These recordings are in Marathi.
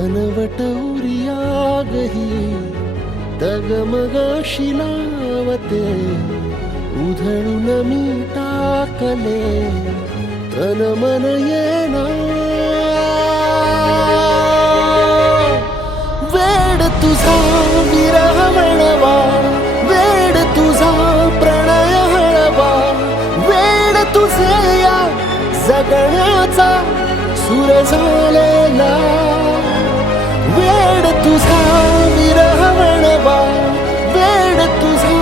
अनवट उरियागही डगमगाशी लावते उधळून मी टाकले तन मन येना वेड तुझा विरह म्हणवा वेड तुझा प्रणय हळवा वेड तुझे या जगण्याचा सूर झालेला वेड तुझा विरह म्हणवा वेड तुझा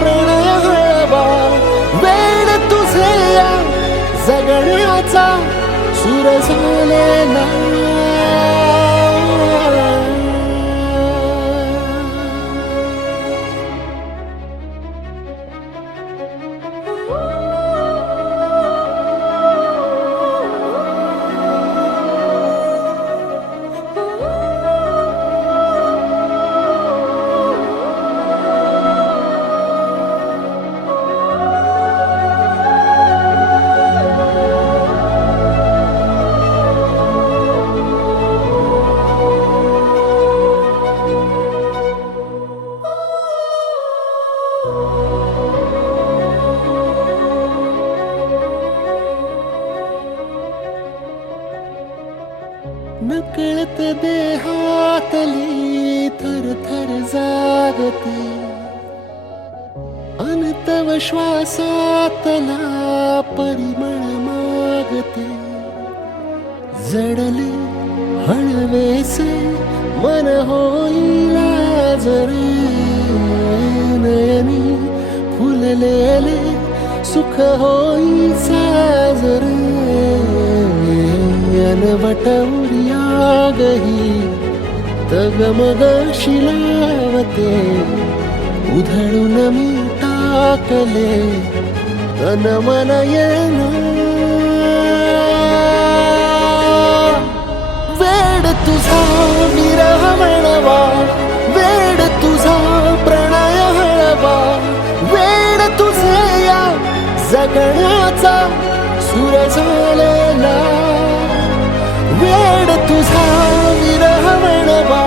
प्रणय हळवा वेड तुझे या जगण्याचा सूर झालेला नकळत देहातली थर थर जागते अनतव श्वासातला परिमळ मागते जडले हळवेसे मन होईला जरे नयनी फुललेले सुख होई साजरे अनवट उरियागही डगमगाशी लावते उधळून मी टाकले तन मन येना वेड तुझा विरह म्हणवा वेड तुझा प्रणय हळवा वेड तुझे या जगण्याचा सूर झालेला वेड तुझा विरह म्हणवा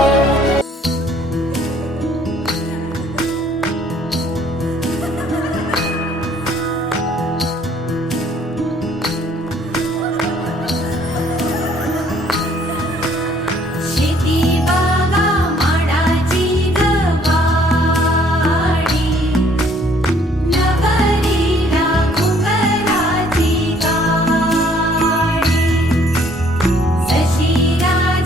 शशिराज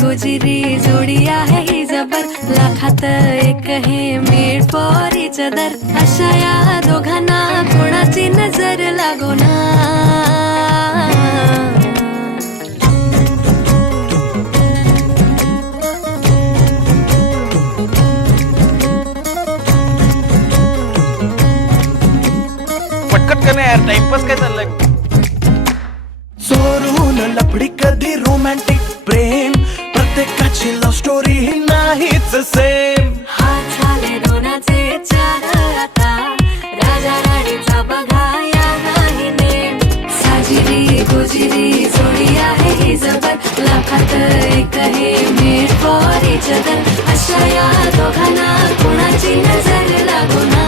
गुजरी जोडी आहे ही जबर, लाखात एक हे मेड फॉर इच अदर. अशा या दोघांना कोणाची नजर लागो ना. पटकन का नाही यार, टाइमपास काय चाललंय? चोरून लपडी कधी रोमॅन्टिक प्रेम, प्रत्येकाची लव्ह स्टोरी ही नाहीच सेम. हात झाले दोनाचे चार आता, राजा राणीचा बघा या नाही नेम. साजिरी गुजरी जोडी आहे ही जबर, लाखात एक हे मेड फॉर इच अदर. अशा या दोघांना कोणाची नजर लागो ना.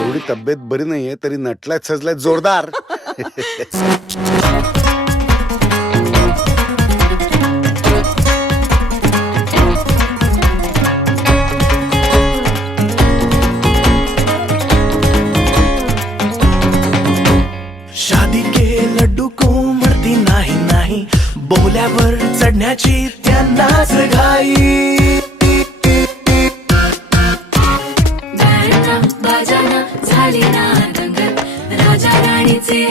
एवढी तब्येत बरी नाहीये तरी नटलाय सजलाय जोरदार. शादी के लड्डू को मरती नाही नाही, बोल्यावर चढण्याची त्यांनाच घाई. गाणं बाजाना झाली ना दंगल, राजा राणीचे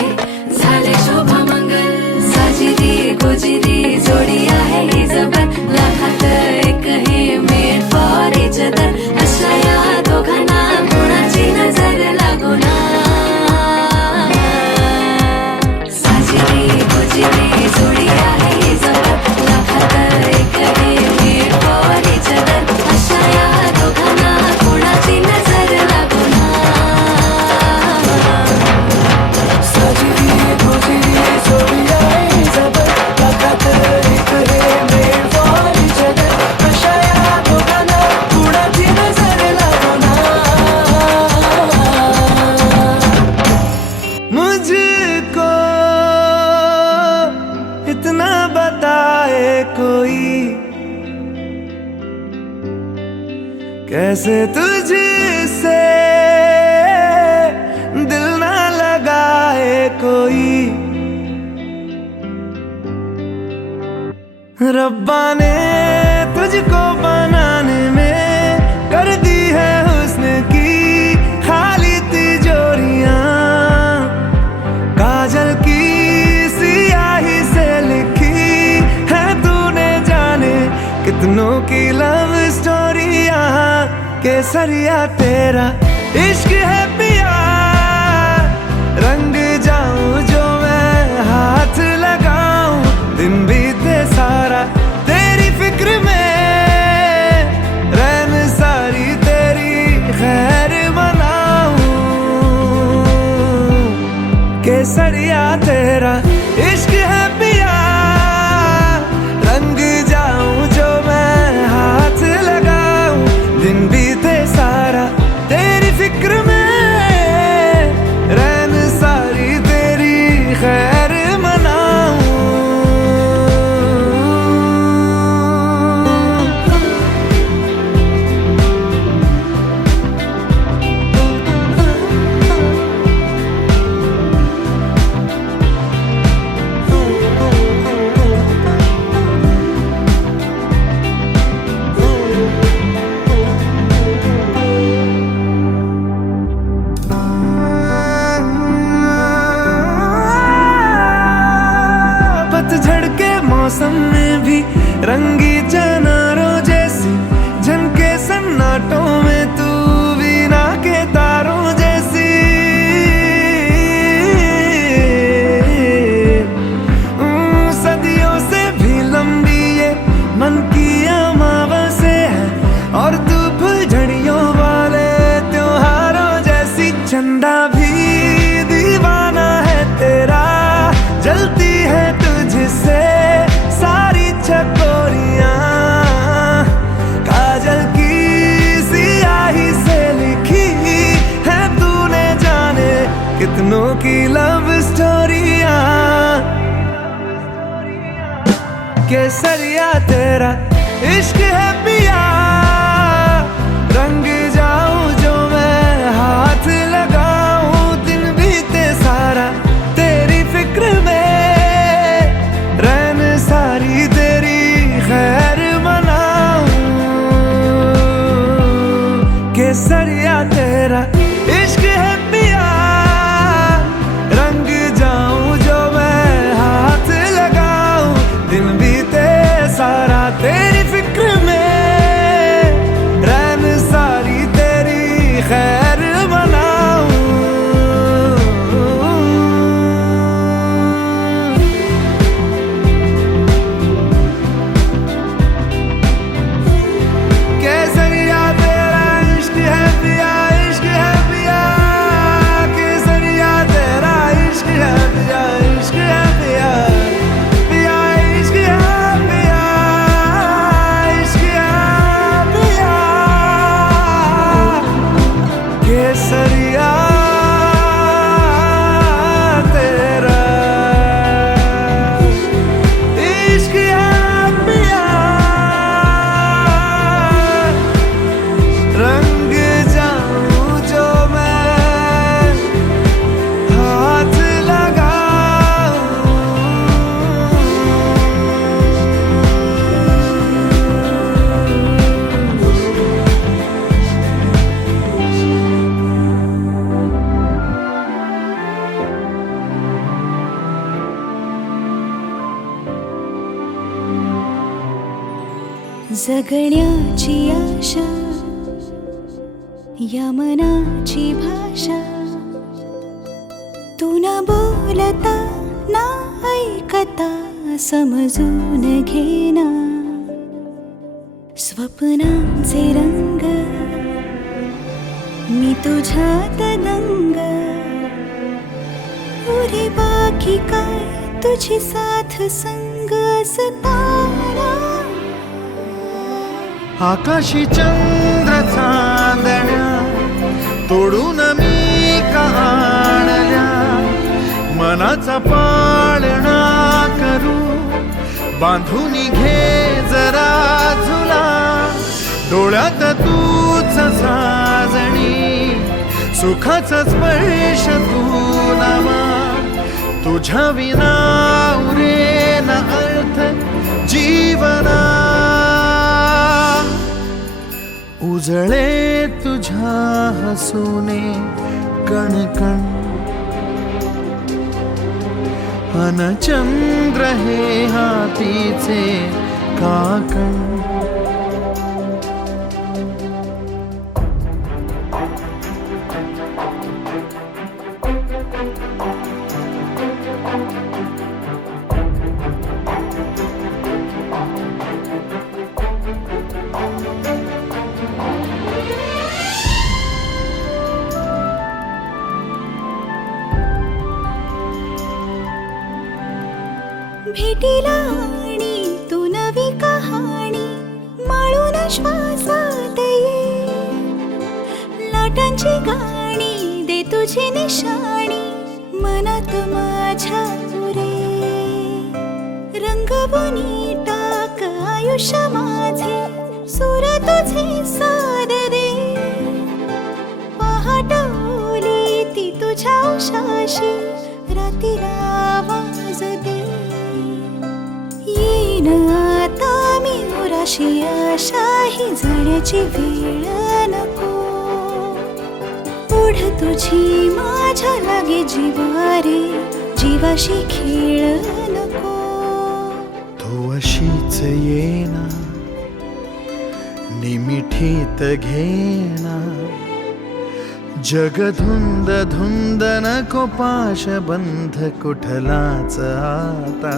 झाले शोभा मंगल. साजिरी गुजरी जोडी आहे ही जबर, लाखात एक हे मेड फॉर इच अदर. अशा या दोघांना कोणाची नजर लागो ना. साजिरी गुजरी जोडी आहे ही जबर, लाखात एक हे मेड फॉर इच अदर. अशा या दोघांना कोणाची नजर लागो ना. साजिरी गुजरी जोडी आहे जबर, लाखात एक हे मेड फॉर इच अदर. अशा या दोघांना कुणाची नजर लागो ना. मुझको इतना बताए कोई, कैसे तुझसे दिल ना लगाए कोई. रब्बा ने तुझको बनाने में कर दी है हुस्न की खाली तिजोरियां. काजल की सियाही से लिखी है तूने जाने कितनों की लव स्टोरियां. केसरिया तेरा इश्क है पिया, रंग जाऊं जो मैं हाथ लगाऊं. दिन बीते सारा तेरी फिक्र में, रैन सारी तेरी खैर मनाऊं. केसरिया तेरा इश्क है पिया, रंग जाऊं जो मैं हाथ लगाऊं. दिन बीते सारा तेरी फिक्र में, रैन सारी तेरी खैर मनाऊं. पतझड़ के मौसम में भी रंगी चनारों जैसी झनके सन्नाटों में, तू वीणा के तारों जैसी. सदियों से भी लंबी ये मन की अमावस्या है, और तू फुलझड़ियों वाले त्योहारों जैसी. चंदा भी दीवाना है तेरा, जलती है तुझसे सारी चकोरियां. काजल की सियाही से लिखी है तूने जाने कितनों की लव स्टोरियां. केसरिया तेरा इश्क है पिया, रंग जाऊं जो मैं हाथ लगाऊं. दिन बीते सारा तेरी फिक्र में, रैन सा जगण्याची आशा या मनाची भाषा तू न बोलता ना ऐकता समजून घेना स्वप्नांचे रंग मी तुझ्यात दंग पुरे बाकी काय तुझी साथ संग असताना आकाशी चंद्र चांदण्या तोडून मी का आणल्या मनाचा पाळणा करू बांधून घे जरा झुला डोळ्यात तूच साजणी सुखाचा स्पर्श तू नामा तुझ्या विना उरेन अर्थ जीवना उजळे तुझ्या हसूने कणकण अन चंद्र हे हातीचे काकण भेटीला आणि तू नवी कहाणी माळून श्वासात ये लाटांची गाणी दे तुझी निशाणी मनात माझ्या पुरे रंगवून टाक आयुष्य माझे सूर तुझे साद दे पहाटवली ती तुझ्या उशाशी रातीला आवाज दे येईन आता मी उराशी आशाही जाण्याची वेळ नको पुढ तुझी माझ्या लागे जीवारे जीवाशी खेळ नको तू अशीच येना निमिठीत घेना जग धुंद धुंद नको पाश बंध कुठलाच आता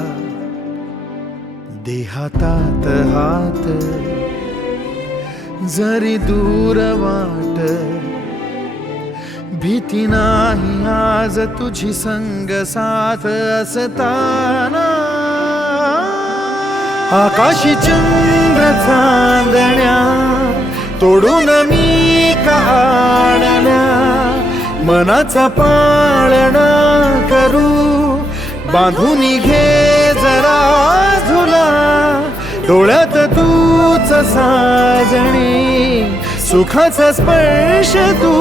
देहातात हात जरी दूर वाट भीती नाही आज तुझी संग साथ असताना आकाशी चंद्र चांदण्या तोडून मी का आणल्या मनाचा पाळणा करू बांधून घे जरा झुला डोळ्यात तूच साजणी सुखाचा स्पर्श तू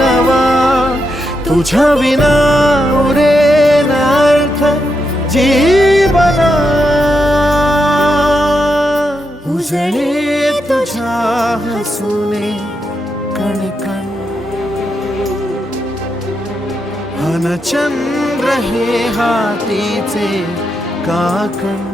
नवा तुझ्या विना उरेन अर्थ जीवना उजळे तुझ्या हसूने कणकण अन चंद्र हे हातीचे काकण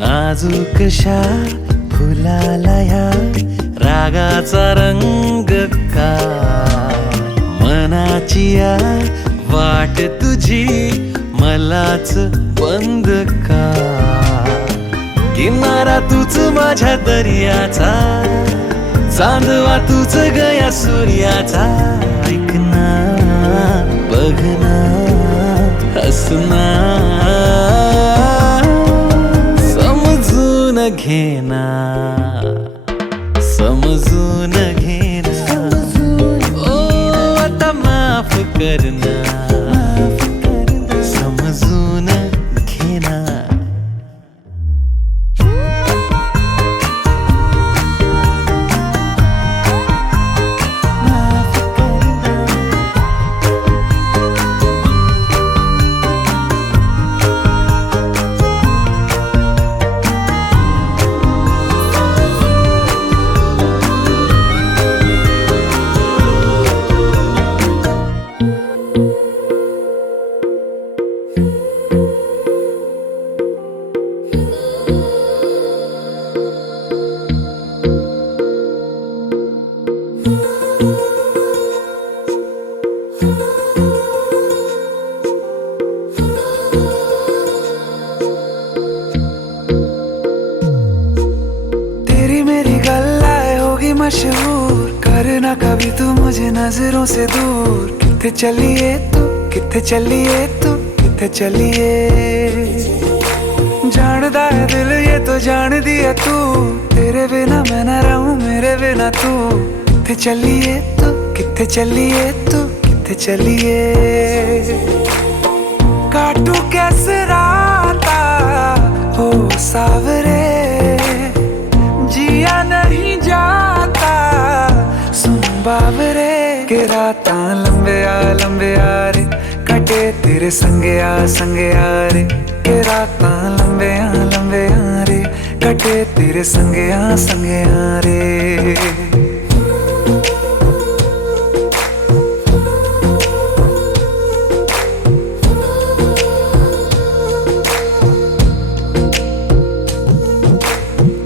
नाजूकशा फुलाला ह्या रागाचा रंग का मनाची या वाट तुझी मलाच बंद का किनारा तूच माझ्या दर्याचा चांदवा तूच गया सूर्याचा ऐकना बघना हसना घेना समजून घेना ओ आता माफ करना समजून घेना मशहूर करना कभी तू मुझे नजरों से दूर किथे चलिए तू किथे चलिए तू किथे चलिए जानदा है दिल ये तो जान दिया तू तेरे बिना मैं ना रहूं मेरे बिना तू किथे चलिए तू किथे चलिए तू किथे चलिए काटू कैसे राता हो सावरे जिया नहीं जाता सुन बाबरे के राता लंबे आ रे कटे तेरे संगे आ रे के राता लंबे आ रे कटे तेरे संगे आ रे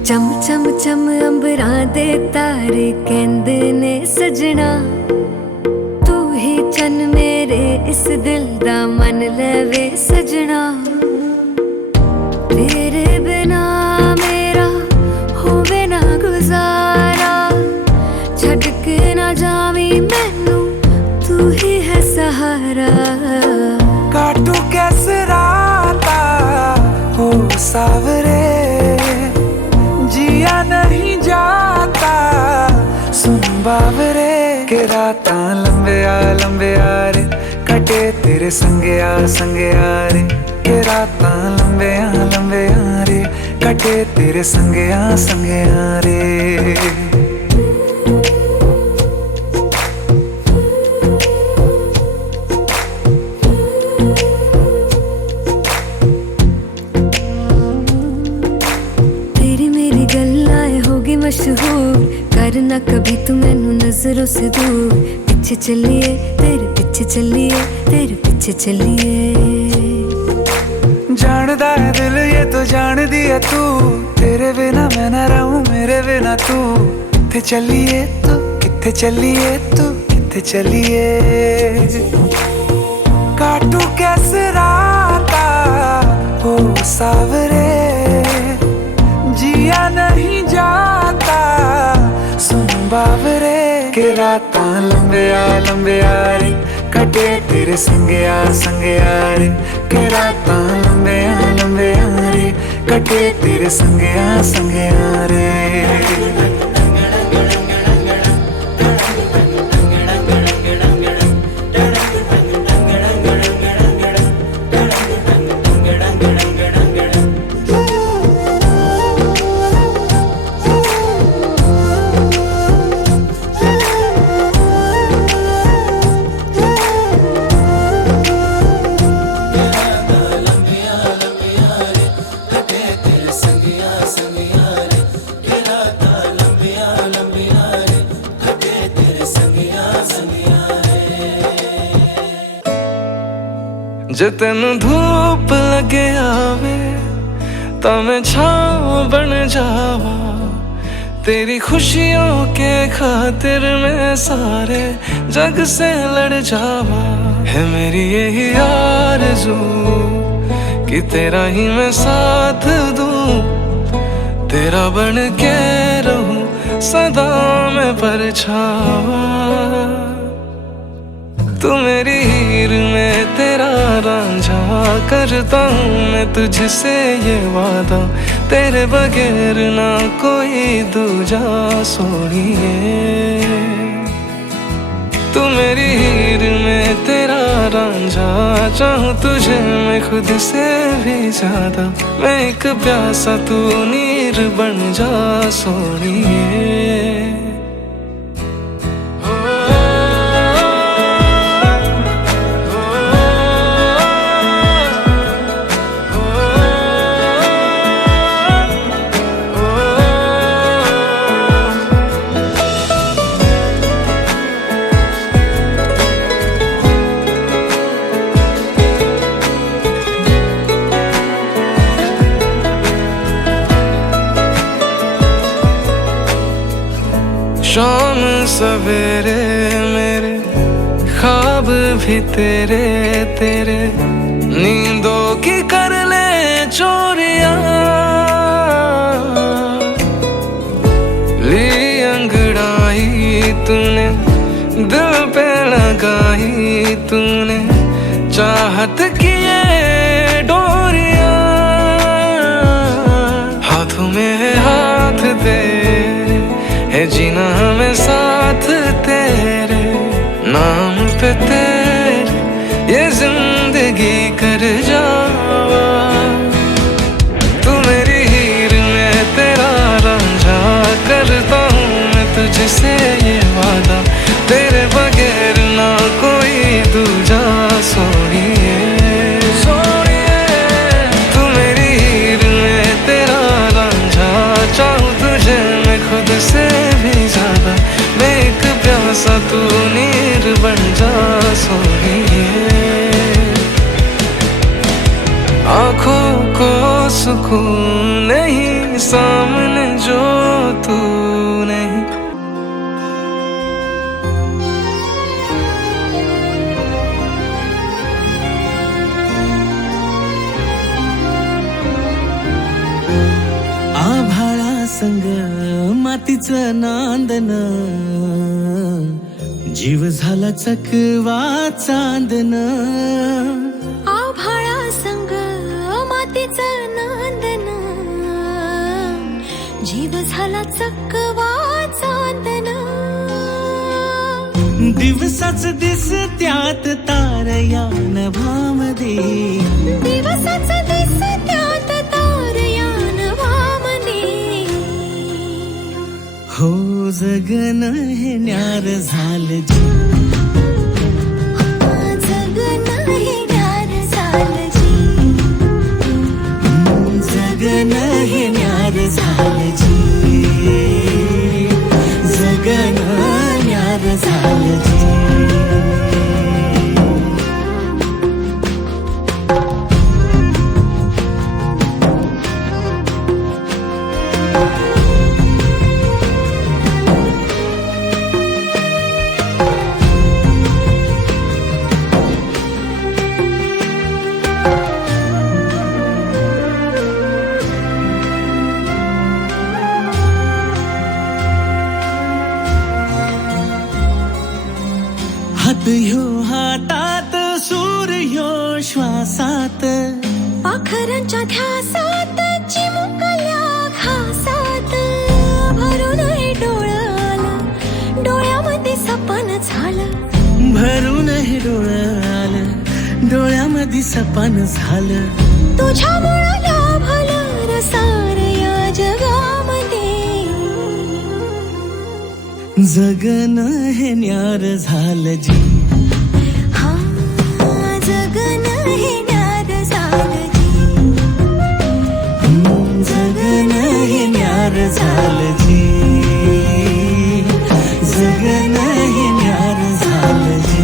चम चम चम अंबरां दे तारे कहंदे ने सजना तू ही चन मेरे इस दिल दा मन लवे सजना तेरे बिना मेरा होवे ना गुजारा छड़ के ना जावी मैनू तू ही है सहारा काटू कैसे राता हो सावरे जिया नहीं जाता सुन बाबरे के राता लंबे आ रे कटे तेरे संगे आ रे के राता लंबे आ रे कटे तेरे संगे आ रे मशहूर करना कभी तू मैनू नजरों से दूर पीछे चलिए तेरे पीछे चलिए तेरे पीछे चलिए जानदा है दिल ये तो जान दिया तू तेरे बिना मैं ना रहूं मेरे बिना तू किथे चलिए तू किथे चलिए तू किथे चलिए काटू कैसे राता हो सावरे जिया नहीं जाता सुन बाबरे के राता लंबे आ रे कटे तेरे संगे आ रे के राता लंबे आ रे कटे तेरे संगे आ रे जे तेनू धूप लगे आवे ता मैं छाँव बन जावा तेरी खुशियों के खातिर मैं सारे जग से लड़ जावा है मेरी यही आरज़ू कि तेरा ही मैं साथ दूं तेरा बन के रहूं सदा मैं परछावा तू मेरी हीर में तेरा रांझा करता हूँ मैं तुझसे ये वादा तेरे बगैर ना कोई दूजा सोनिए तू मेरी हीर में तेरा रांझा चाहूँ तुझे मैं खुद से भी ज्यादा मैं एक प्यासा तू नीर बन जा सोनिए शाम सवेरे मेरे ख्वाब भी तेरे तेरे नींदों की कर ले चोरियां ली अंगड़ाई तूने चाहत की ये डोरियां, हाथों में है हाथ तेरे, है जीना हमें साथ तेरे, नाम पे तेरे ये जिंदगी कर जावा। तू मेरी हीर में तेरा रांझा, करता हूँ मैं तुझसे ये वादा, तेरे बगैर ना कोई दूजा सोनिए सोनिए। तू मेरी हीर में तेरा रांझा, चाहूँ तुझे मैं खुद से भी ज्यादा, मैं एक प्यासा तू नीर बन जा सोनिए। आँखों को सुकून नहीं सामने जो तू नहीं। आभाळा संग मातीचं नांदन, जीव झाला चकवा चांदन. आभाळा संग मातीचं नांदन, जीव झाला चकवा चांदन. दिवसाच दिस त्यात तारया नभामध्ये, दिवसाच दिस त्यात तारया नभामध्ये. हो जगन हे न्यार झालं जी, जगन हे न्यार झालं जी, जगन हे न्यार झालं जी, जगन न्यार झालं जी. हात ह्यो हातात, सूर ह्यो श्वासात, पाखरांच्या ध्यासात, चिमुकल्या घासात. भरून हे डोळं आलं, डोळ्यामध्ये सपन झालं. भरून हे डोळं आलं, डोळ्यामध्ये सपन झालं. तुझ्यामुळं लाभलं रसार या जगामध्ये. जगन हे न्यार झालं जी, हा जगन हे न्यार झालं जी, जगन हे न्यार झालं जी, जगन हे न्यार झालं जी.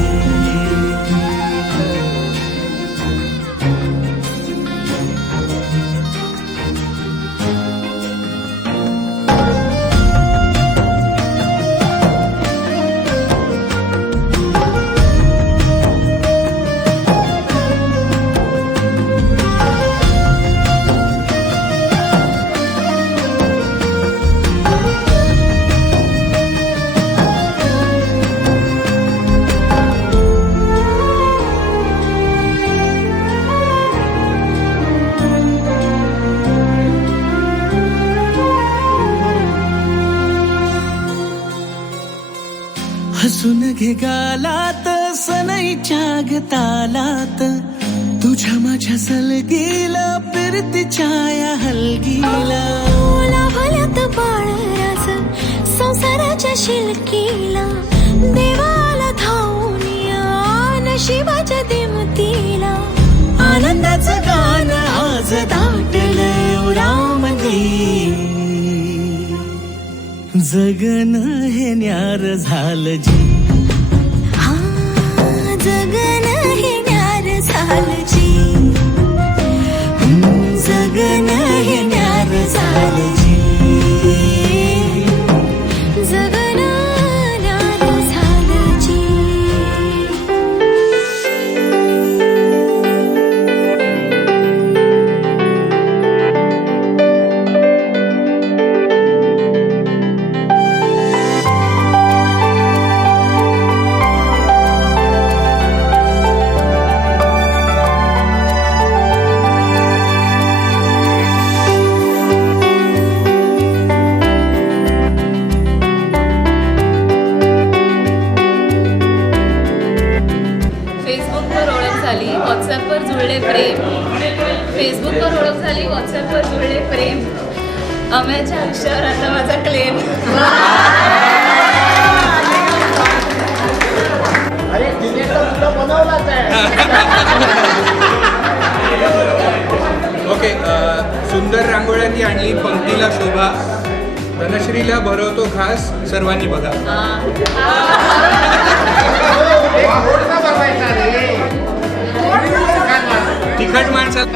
हसून घे गालात, सनईच्या गतालात, तुझ्या माझ्या सलगीला, फिरतीच्या या हलगीला. लाभल्यात बाळराज संसाराच्या शिलकीला. देवाला धावून या नशिबाच्या दिमतीला. आनंदाचं गाणं आज दाटलं उरामध्ये. जगन हे न्यार झालं जी, हा जगन हे न्यार झालं जी, जगन हे न्यार झालं जी, जगन न्यार झालं जी. फेसबुकवर ओळख झाली, व्हॉट्सअपवर जुळले प्रेम. अम्याच्या आयुष्यावर आता माझा क्लेम. ओके, सुंदर रांगोळ्यांनी आणली पंक्तीला शोभा, धनश्रीला भरवतो खास, सर्वांनी बघा. तिखट माणसात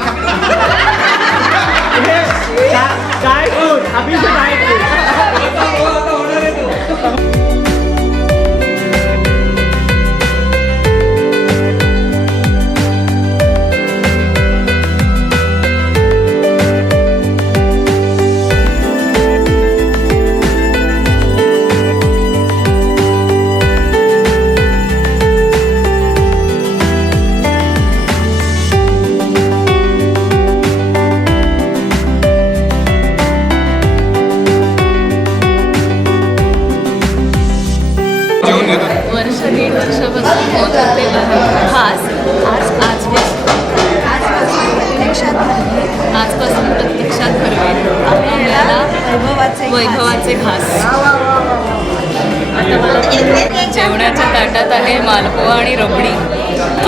वर्ष दीड वर्षापासून होत होते खास. आजपासून प्रत्यक्षात भरवेल आपल्याला वैभवाचे खास. आता मला जेवणाच्या ताटात आहे मालपुआ आणि रबडी.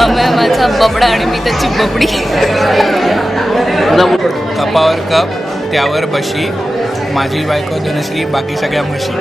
अमया माझा बबडा आणि मी त्याची बबडी. कपावर कप, त्यावर बशी, माझी बायको धनश्री, बाकी सगळ्या म्हशी.